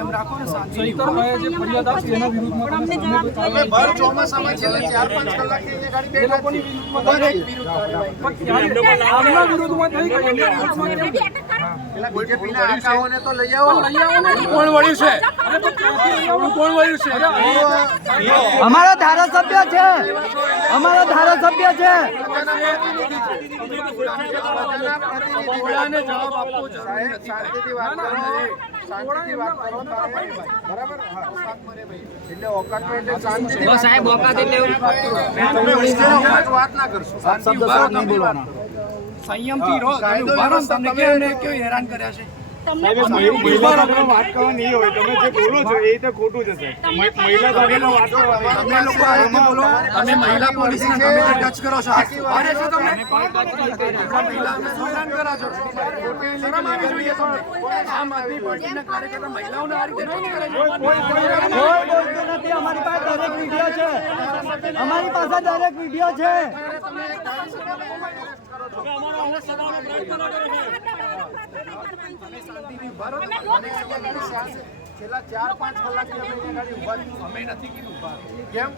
સંયમ રાખો ને શાંતિ અમે ભર ચોમાસામાં છેલ્લા ચાર પાંચ કલાકથી અહીંયા ગાડી બેઠા વિરુદ્ધ છે. અમારા ધારાસભ્ય છે અમારા ધારાસભ્ય છે. સંયમ જવાબ આપવો જરૂરી નથી. શાંતિથી વાત કરો. શાંતિથી વાત કરો. તારે. બરાબર? હા, શાંતમરે ભાઈ. એટલે ઓકાતમાં એટલે શાંતિથી વાત સાહેબ ઓકાત એટલે વાત ના કરશો. રહો, તમે સંયમથી રહો તમને કેમ હેરાન કર્યા છે? વાત કરવાની હોય. તમે જે બોલો છો એ તો ખોટું છે સાહેબ. મહિલા સાથેનો વાત કરવાની તમે લોકો આ રીતે બોલો અને મહિલા તે ટચ કરો છો. અરે શું તમને મહિલાઓને હેરાન કરો છો? શરમ આવી જોઈએ તમને આમ આદમી પાર્ટીના કાર્યકર્તા મહિલાઓને આ રીતે ટચ કરે છે કોઈ બોલતું નથી. અમારી પાસે દરેક વીડિયો છે. અમારી પાસે દરેક વીડિયો છે. છેલ્લા ચાર પાંચ કલાકથી અમે ઊભા અમે નથી કીધું. કેમ